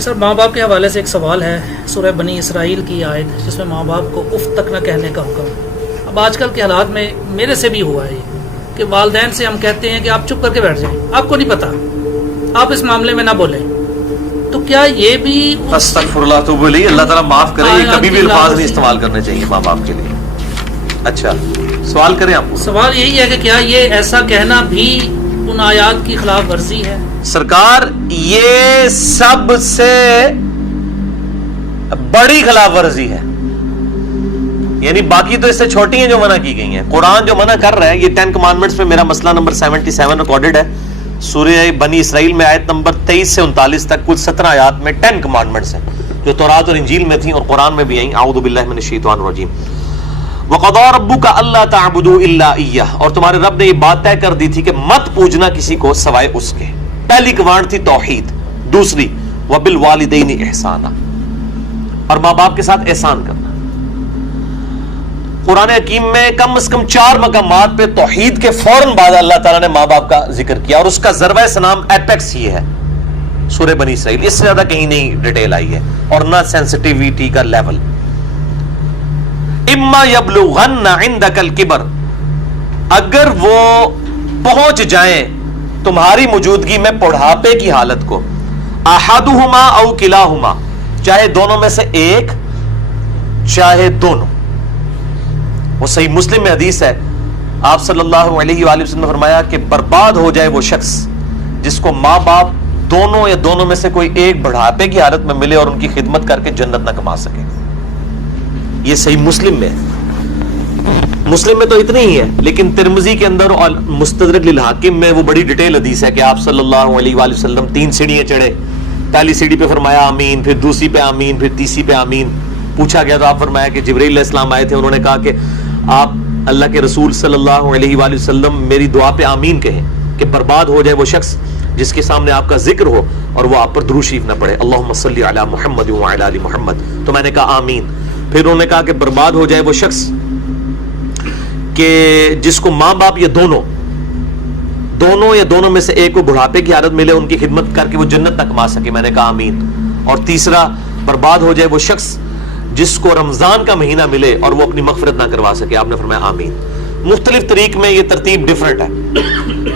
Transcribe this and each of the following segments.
سر ماں باپ کے حوالے سے ایک سوال ہے، سورہ بنی اسرائیل کی آیت جس میں ماں باپ کو اف تک نہ کہنے کا حکم. اب آج کل کے حالات میں میرے سے بھی ہوا ہے کہ والدین سے ہم کہتے ہیں کہ آپ چپ کر کے بیٹھ جائیں، آپ کو نہیں پتا، آپ اس معاملے میں نہ بولیں. تو کیا یہ بھی استغفر اللہ تو بولی اللہ تعالیٰ معاف کرے، یہ کبھی بھی الفاظ نہیں استعمال کرنے چاہیے ماں باپ کے لیے. اچھا سوال کریں آپ. سوال یہی ہے کہ کیا یہ ایسا کہنا بھی ان آیات کی خلاف ورزی ہے؟ سرکار یہ سب سے بڑی خلاف ورزی ہے، یعنی باقی تو اس سے چھوٹی ہیں جو منع کی گئی ہیں. قرآن جو منع کر رہا ہے، یہ 10 کمانڈمنٹس میں میرا مسئلہ نمبر 77 ریکارڈڈ ہے، سورہ بنی اسرائیل میں آیت نمبر 23 سے 39 تک کل 17 آیات میں 10 کمانڈمنٹس ہیں جو تورات اور انجیل میں تھیں اور قرآن میں بھی آئیں. اعوذ باللہ من الشیطان الرجیم. وَقَضَىٰ رَبُّكَ أَلَّا تَعْبُدُوا إِلَّا إِيَّهُ، اور تمہارے رب نے یہ بات طے کر دی تھی کہ مت پوجنا کسی کو سوائے اس کے. پہلی کمانڈ تھی توحید، دوسری وَبِالْوَالِدَيْنِ إِحْسَانًا، اور ماں باپ کے ساتھ احسان کرنا. قرآن حکیم میں کم از کم 4 مقامات پہ توحید کے فوراً بعد اللہ تعالیٰ نے ماں باپ کا ذکر کیا، اور اس کا ذروہ سنام ایپیکس یہ ہے سورہ بنی اسرائیل. اس سے زیادہ کہیں نہیں ڈیٹیل آئی ہے اور نہ سینسٹیویٹی کا لیول. اما یبلغن عندک الکبر، اگر وہ پہنچ جائیں تمہاری موجودگی میں بڑھاپے کی حالت کو، احدہما او کلاہما، چاہے دونوں میں سے ایک چاہے دونوں. وہ صحیح مسلم میں حدیث ہے، آپ صلی اللہ علیہ وآلہ وسلم نے فرمایا کہ برباد ہو جائے وہ شخص جس کو ماں باپ دونوں یا دونوں میں سے کوئی ایک بڑھاپے کی حالت میں ملے اور ان کی خدمت کر کے جنت نہ کما سکے. یہ صحیح مسلم میں، مسلم میں تو اتنی ہی ہے، لیکن ترمذی کے اندر اور مستدرک للحاکم میں وہ بڑی ڈیٹیل حدیث ہے کہ آپ صلی اللہ علیہ وآلہ وسلم 3 سیڑھیاں چڑھے، پہلی سیڑھی پہ فرمایا آمین، پھر دوسری پہ آمین، پھر تیسری پہ آمین. پوچھا گیا تو آپ فرمایا کہ جبرائیل علیہ السلام آئے تھے، انہوں نے کہا کہ آپ اللہ کے رسول صلی اللہ علیہ وآلہ وسلم میری دعا پہ آمین کہیں کہ برباد ہو جائے وہ شخص جس کے سامنے آپ کا ذکر ہو اور وہ آپ پر درود شریف نہ پڑھے، اللہم صلی علی محمد وعلی آل محمد. تو میں نے کہا آمین. پھر انہوں نے کہا کہ برباد ہو جائے وہ شخص کہ جس کو ماں باپ یا دونوں یا دونوں میں سے ایک کو بڑھاپے کی حالت ملے، ان کی خدمت کر کے وہ جنت نہ کما سکے. میں نے کہا آمین. اور تیسرا برباد ہو جائے وہ شخص جس کو رمضان کا مہینہ ملے اور وہ اپنی مغفرت نہ کروا سکے. آپ نے فرمایا آمین. مختلف طریق میں یہ ترتیب ڈیفرنٹ ہے.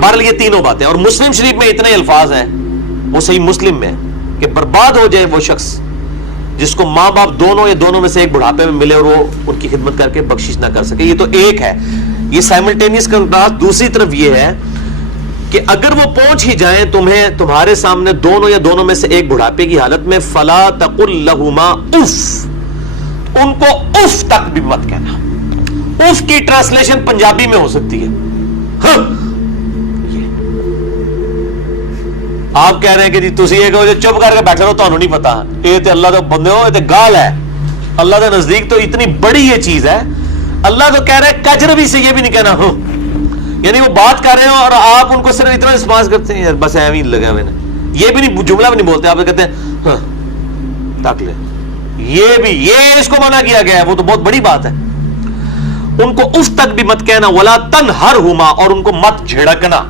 بہرحال یہ تینوں باتیں، اور مسلم شریف میں اتنے الفاظ ہیں، وہ صحیح مسلم میں کہ برباد ہو جائے وہ شخص جس کو ماں باپ دونوں یا دونوں میں سے ایک بڑھاپے میں ملے اور وہ ان کی خدمت کر کے بخشش نہ کر سکے. یہ تو ایک ہے، یہ سائملٹینیس کنٹراسٹ. دوسری طرف یہ ہے کہ اگر وہ پہنچ ہی جائیں تمہارے سامنے دونوں یا دونوں میں سے ایک بڑھاپے کی حالت میں، فلا تقل لہما اف، ان کو اف تک بھی مت کہنا. اف کی ٹرانسلیشن پنجابی میں ہو سکتی ہے آپ کہہ رہے ہیں کہ جی تسی یہ کہو جو چپ کر کے بیٹھے رہو، تانوں نہیں پتا. یہ تے اللہ دے بندے ہو، یہ تے گال ہے. اللہ دے نزدیک تو اتنی بڑی یہ چیز ہے. اللہ تو کہہ رہے ہیں کجربی سے یہ بھی نہیں کہنا ہو، یعنی وہ بات کر رہے ہو اور آپ ان کو صرف اتنا رسپانس کرتے ہیں، بس ایویں لگا ہوئے نا. یہ بھی نہیں، جملہ بھی نہیں بولتے، آپ کہتے ہیں ہاں تک لے. یہ اس کو منع کیا گیا ہے، وہ تو بہت بڑی بات ہے. ان کو اف تک بھی مت کہنا. ولا تنہرہما، اور ان کو مت جھڑکنا.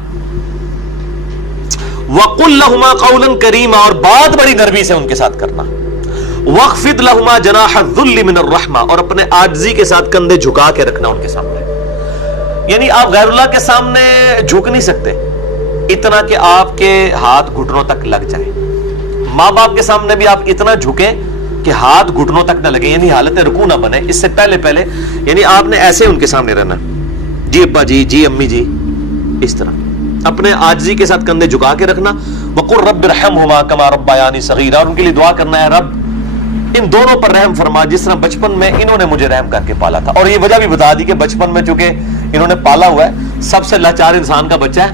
وَقُلْ لَهُمَا قَوْلًا كَرِيمًا، اور بات بڑی نرمی سے ان کے ساتھ کرنا. وَاخْفِضْ لَهُمَا جَنَاحَ الذُّلِّ مِنَ الرَّحْمَةِ، اور اپنے عاجزی کے ساتھ کندھے جھکا کے رکھنا ان کے سامنے. یعنی آپ غیر اللہ کے سامنے جھک نہیں سکتے اتنا کہ آپ کے ہاتھ گھٹنوں تک لگ جائیں. ماں باپ کے سامنے بھی آپ اتنا جھکیں کہ ہاتھ گھٹنوں تک نہ لگے، یعنی حالت رکوع نہ بنے. اس سے پہلے یعنی آپ نے ایسے ان کے سامنے رہنا، جی ابا جی، جی امی جی، اس طرح اپنے عاجزی کے ساتھ کندھے جھکا کے رکھنا. وَقُلْ رَبِّ ارْحَمْهُمَا كَمَا رَبَّيَانِي صَغِيرًا، اور ان کے لیے دعا کرنا ہے رب ان دونوں پر رحم فرما جس طرح بچپن میں انہوں نے مجھے رحم کر کے پالا تھا. اور یہ وجہ بھی بتا دی کہ بچپن میں چونکہ انہوں نے پالا ہوا ہے، سب سے لاچار انسان کا بچہ ہے.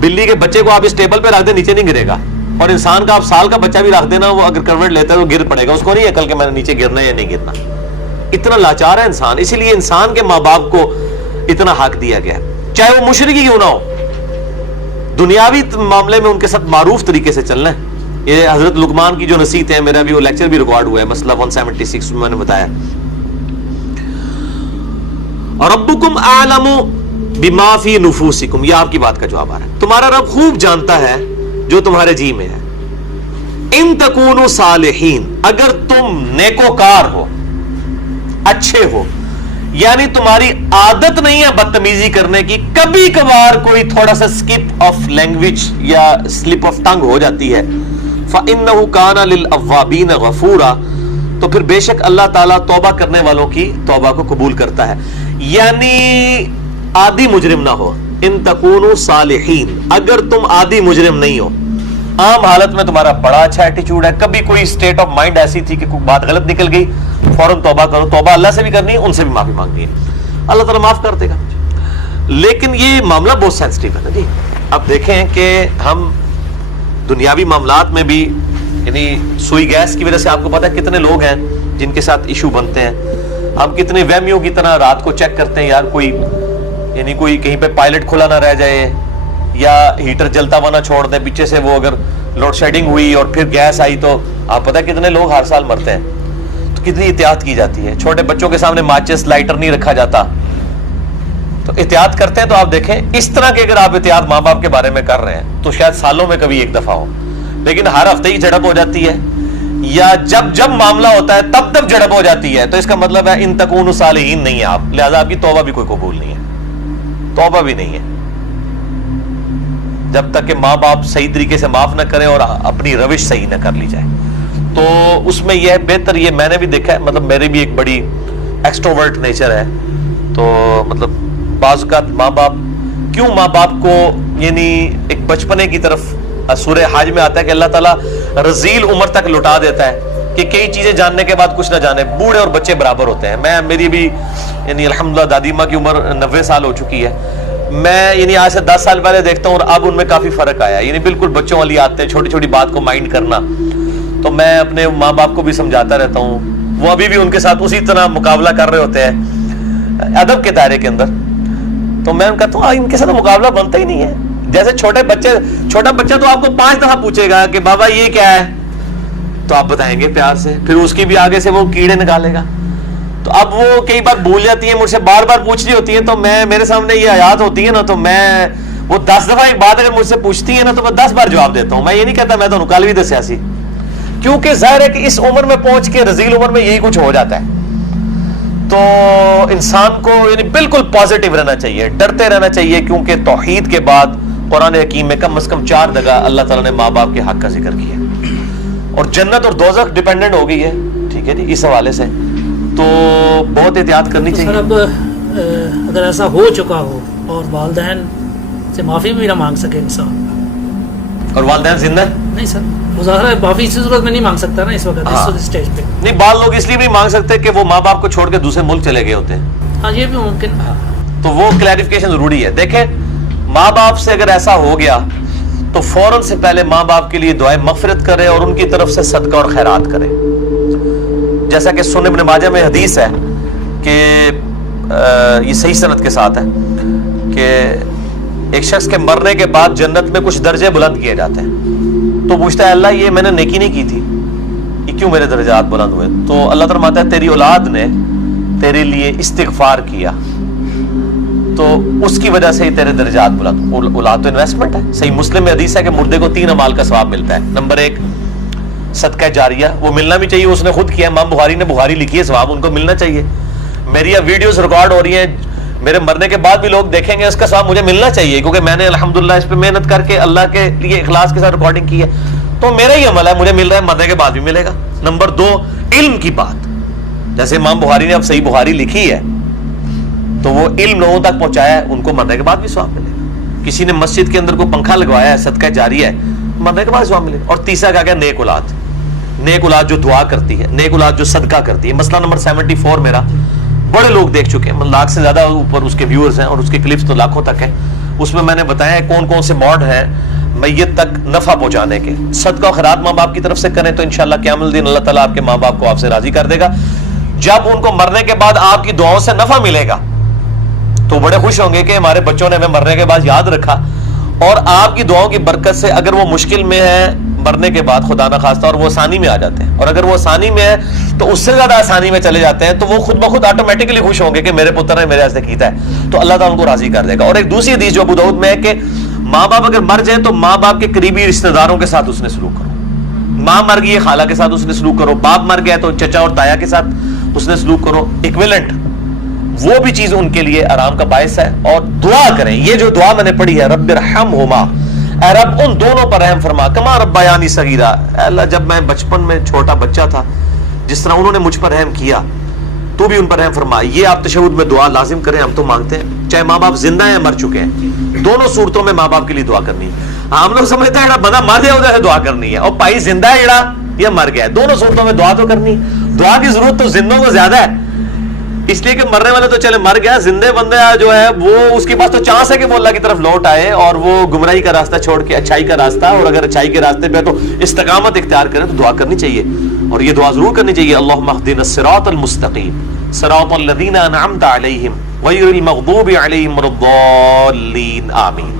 بلی کے بچے کو آپ اس ٹیبل پہ رکھ دیں نیچے نہیں گرے گا، اور انسان کا آپ سال کا بچہ بھی رکھ دینا، وہ اگر کروٹ لیتا ہے وہ گر پڑے گا. اس کو نہیں عقل کہ میں نے نیچے گرنا ہے یا نہیں گرنا. اتنا لاچار ہے انسان. اسی لیے انسان کے ماں باپ کو اتنا حق دیا گیا، چاہے وہ مشرک ہی کیوں نہ ہو. دنیاوی معاملے میں ان کے ساتھ معروف طریقے سے چلنا ہے. یہ حضرت لقمان کی جو نصیحت ہے، میرا بھی وہ لیکچر بھی ریکارڈ ہوا ہے، مسئلہ 176 میں نے بتایا. ربکم اعلم بما فی نفوسکم، یہ آپ کی بات کا جواب آ رہا ہے. تمہارا رب خوب جانتا ہے جو تمہارے جی میں ہے. ان تکونوا صالحین، اگر تم نیکوکار ہو، اچھے ہو، یعنی تمہاری عادت نہیں ہے بدتمیزی کرنے کی، کبھی کبھار کوئی تھوڑا سا سکپ آف لینگویج یا سلپ آف ٹنگ ہو جاتی ہے، فَإِنَّهُ كَانَ لِلْأَوَّابِينَ غَفُورًا، تو پھر بے شک اللہ تعالیٰ توبہ کرنے والوں کی توبہ کو قبول کرتا ہے. یعنی عادی مجرم نہ ہو. ان تکونوا صالحین، اگر تم عادی مجرم نہیں ہو، عام حالت میں تمہارا بڑا اچھا ایٹیچیوڈ ہے، کبھی کوئی اسٹیٹ آف مائنڈ ایسی تھی کہ کوئی بات غلط نکل گئی، فوراً توبہ کرو. توبہ اللہ سے بھی کرنی ہے، ان سے بھی معافی مانگنی ہے، اللہ تعالیٰ معاف کر دے گا. لیکن یہ معاملہ بہت سینسٹیو ہے نا جی. اب دیکھیں کہ ہم دنیاوی معاملات میں بھی، یعنی سوئی گیس کی وجہ سے آپ کو پتا ہے کتنے لوگ ہیں جن کے ساتھ ایشو بنتے ہیں. ہم کتنے وہمیوں کی طرح رات کو چیک کرتے ہیں، یار کوئی کہیں پہ پائلٹ کھلا نہ رہ جائے، یا ہیٹر جلتا ہوا نہ چھوڑ دیں پیچھے سے، وہ اگر لوڈ شیڈنگ ہوئی اور پھر گیس آئی تو آپ پتہ ہے کتنے لوگ ہر سال مرتے ہیں. تو کتنی احتیاط کی جاتی ہے. چھوٹے بچوں کے سامنے ماچس لائٹر نہیں رکھا جاتا، تو احتیاط کرتے ہیں. تو آپ دیکھیں اس طرح کے اگر آپ احتیاط ماں باپ کے بارے میں کر رہے ہیں تو شاید سالوں میں کبھی ایک دفعہ ہو، لیکن ہر ہفتے ہی جھڑپ ہو جاتی ہے، یا جب معاملہ ہوتا ہے تب جھڑپ ہو جاتی ہے، تو اس کا مطلب ہے ان تکونوا صالحین نہیں ہے آپ، لہذا آپ کی توبہ بھی کوئی قبول نہیں ہے. توبہ بھی نہیں ہے جب تک کہ ماں باپ صحیح طریقے سے معاف نہ کریں اور اپنی روش صحیح نہ کر لی جائے. تو اس میں یہ بہتر، یہ میں نے بھی دیکھا ہے، مطلب میرے بھی ایک بڑی ایکسٹروورٹ نیچر ہے، تو مطلب بعض اوقات ماں باپ کو یعنی ایک بچپنے کی طرف، سورہ حج میں آتا ہے کہ اللہ تعالیٰ رذیل عمر تک لٹا دیتا ہے کہ کئی چیزیں جاننے کے بعد کچھ نہ جانے. بوڑھے اور بچے برابر ہوتے ہیں. میری بھی یعنی الحمدللہ دادی ماں کی عمر 90 سال ہو چکی ہے. میں یعنی آج سے 10 سال پہلے دیکھتا ہوں اور اب ان میں کافی فرق آیا. یعنی بالکل بچوں والی عادتیں، چھوٹی چھوٹی بات کو مائنڈ کرنا. تو میں اپنے ماں باپ کو بھی سمجھاتا رہتا ہوں، وہ ابھی بھی ان کے ساتھ اسی طرح مقابلہ کر رہے ہوتے ہیں ادب کے دائرے کے اندر. تو میں کہتا ہوں ان کے ساتھ مقابلہ بنتا ہی نہیں ہے. جیسے چھوٹا بچہ تو آپ کو 5 دفعہ پوچھے گا کہ بابا یہ کیا ہے، تو آپ بتائیں گے پیار سے، پھر اس کی بھی آگے سے وہ کیڑے نکالے گا. تو اب وہ کئی بار بھول جاتی ہیں، مجھ سے بار بار پوچھ رہی ہوتی ہیں، تو میرے سامنے یہ آیات ہوتی ہے نا، تو میں وہ 10 دفعہ ایک بات اگر مجھ سے پوچھتی ہے نا تو میں 10 بار جواب دیتا ہوں. میں یہ نہیں کہتا میں تو کل بھی دسیا سی، کیونکہ ظاہر ہے کہ اس عمر میں پہنچ کے رذیل عمر میں یہی کچھ ہو جاتا ہے. تو انسان کو یعنی بالکل پازیٹیو رہنا چاہیے، ڈرتے رہنا چاہیے، کیونکہ توحید کے بعد قرآن حکیم میں کم از کم 4 جگہ اللہ تعالیٰ نے ماں باپ کے حق کا ذکر کیا، اور جنت اور دوزخ ڈیپینڈنٹ ہو گئی ہے. ٹھیک ہے جی، اس حوالے سے تو بہت احتیاط کرنی چاہیے. سر اب اگر ایسا ہو چکا ہو اور والدین سے معافی بھی نہ مانگ سکے انسان، اور والدین زندہ ہے؟ نہیں سر، مظاہرہ ہے معافی اسی صورت میں نہیں مانگ سکتا نا اس وقت، اس سٹیج پہ. نہیں، بعض لوگ اس لیے بھی مانگ سکتے کہ وہ ماں باپ کو چھوڑ کے دوسرے ملک چلے گئے ہوتے ہیں. ہاں یہ بھی ممکن ہے. تو وہ کلیریفیکیشن ضروری ہے. دیکھیں ماں باپ سے اگر ایسا ہو گیا تو فوراً سے پہلے ماں باپ کے لیے دعائیں مغفرت کرے اور ان کی طرف سے صدقہ اور خیرات کرے. جیسا کہ سنن ابن ماجہ میں حدیث ہے کہ یہ صحیح سند کے ساتھ ہے کہ ایک شخص کے مرنے کے بعد جنت میں کچھ درجے بلند کیے جاتے ہیں. تو پوچھتا ہے اللہ یہ میں نے نیکی نہیں کی تھی، یہ کیوں میرے درجات بلند ہوئے؟ تو اللہ تعالیٰ فرماتا ہے تیری اولاد نے تیرے لیے استغفار کیا، تو اس کی وجہ سے ہی تیرے درجات بلند. اولاد تو انویسٹمنٹ ہے. صحیح مسلم میں حدیث ہے کہ مردے کو 3 اعمال کا ثواب ملتا ہے. نمبر 1 صدقہ جاریہ، وہ ملنا بھی چاہیے، اس نے خود کیا. امام بخاری نے بخاری لکھی ہے، ثواب ان کو ملنا چاہیے. میری اب ویڈیوز ریکارڈ ہو رہی ہیں، میرے مرنے کے بعد بھی لوگ دیکھیں گے، اس کا ثواب مجھے ملنا چاہیے، کیونکہ میں نے الحمدللہ اس پہ محنت کر کے اللہ کے لیے اخلاص کے ساتھ ریکارڈنگ کی ہے. تو میرا ہی عمل ہے، مجھے مل رہا ہے، مرنے کے بعد بھی ملے گا. نمبر 2 علم کی بات، جیسے امام بخاری نے اب صحیح بخاری لکھی ہے تو وہ علم لوگوں تک پہنچایا ہے، ان کو مرنے کے بعد بھی ثواب ملے گا. کسی نے مسجد کے اندر کوئی پنکھا لگوایا ہے، صدقہ جاریہ ہے، مرنے کے بعد ثواب ملے گا. اور تیسرا کہا گیا نیک اولاد. نیک اولاد جو دعا کرتی ہے، نیک اولاد جو صدقہ کرتی ہے. مسئلہ نمبر 74 میرا بڑے لوگ دیکھ چکے ہیں، 1 لاکھ سے زیادہ اوپر اس کے ویورز ہیں اور اس کے کلپس تو لاکھوں تک ہیں. اس میں نے بتایا ہے کون کون سے موڈ ہیں میت تک نفع پہنچانے کے. صدقہ و خیرات ماں باپ کی طرف سے کریں تو انشاءاللہ قیامت الدین اللہ تعالیٰ آپ کے ماں باپ کو آپ سے راضی کر دے گا. جب ان کو مرنے کے بعد آپ کی دعاؤں سے نفع ملے گا تو بڑے خوش ہوں گے کہ ہمارے بچوں نے ہمیں مرنے کے بعد یاد رکھا. اور آپ کی دعاؤں کی برکت سے اگر وہ مشکل میں ہے مرنے کے بعد خدا نہ خواستہ اور وہ آسانی میں آ جاتے ہیں، اور اگر وہ آسانی میں ہے تو اس سے زیادہ آسانی میں چلے جاتے ہیں، تو وہ خود بخود آٹومیٹکلی خوش ہوں گے کہ میرے پتر نے میرے واسطے کیتا ہے، تو اللہ تعالیٰ ان کو راضی کر دے گا. اور ایک دوسری حدیث جو ابو داؤد میں ہے کہ ماں باپ اگر مر جائیں تو ماں باپ کے قریبی رشتہ داروں کے ساتھ اس نے سلوک کرو، ماں مر گئی ہے خالہ کے ساتھ اس نے سلوک کرو, باپ مر گیا تو چچا اور تایا کے ساتھ اس نے سلوک کرو, ایکویلنٹ وہ بھی چیز ان کے لیے آرام کا باعث ہے. اور دعا کریں, یہ جو دعا میں نے پڑھی ہے رب ارحمہما, اے رب ان دونوں پر رحم فرما, کما ربیانی صغیرا, اے اللہ جب میں بچپن میں چھوٹا بچہ تھا جس طرح انہوں نے مجھ پر رحم کیا تو بھی ان پر رحم فرما. یہ آپ تشہد میں دعا لازم کریں, ہم تو مانگتے ہیں چاہے ماں باپ زندہ ہیں یا مر چکے ہیں, دونوں صورتوں میں ماں باپ کے لیے دعا کرنی ہے. ہم لوگ سمجھتے ہیں بندہ مر گیا ادھر دعا کرنی ہے, اور بھائی زندہ ہے جڑا یا مر گیا, دونوں صورتوں میں دعا تو کرنی. دعا کی ضرورت تو زندوں کو زیادہ ہے, اس لیے کہ مرنے والے تو چلے مر گیا, زندے بندہ جو ہے وہ اس کے پاس تو چانس ہے کہ وہ اللہ کی طرف لوٹ آئے اور وہ گمراہی کا راستہ چھوڑ کے اچھائی کا راستہ, اور اگر اچھائی کے راستے پہ تو استقامت اختیار کریں تو دعا کرنی چاہیے. اور یہ دعا ضرور کرنی چاہیے, اللہم اہدنا الصراط المستقیم صراط الذین انعمت علیہم غیر المغضوب علیہم ولا الضالین, آمین.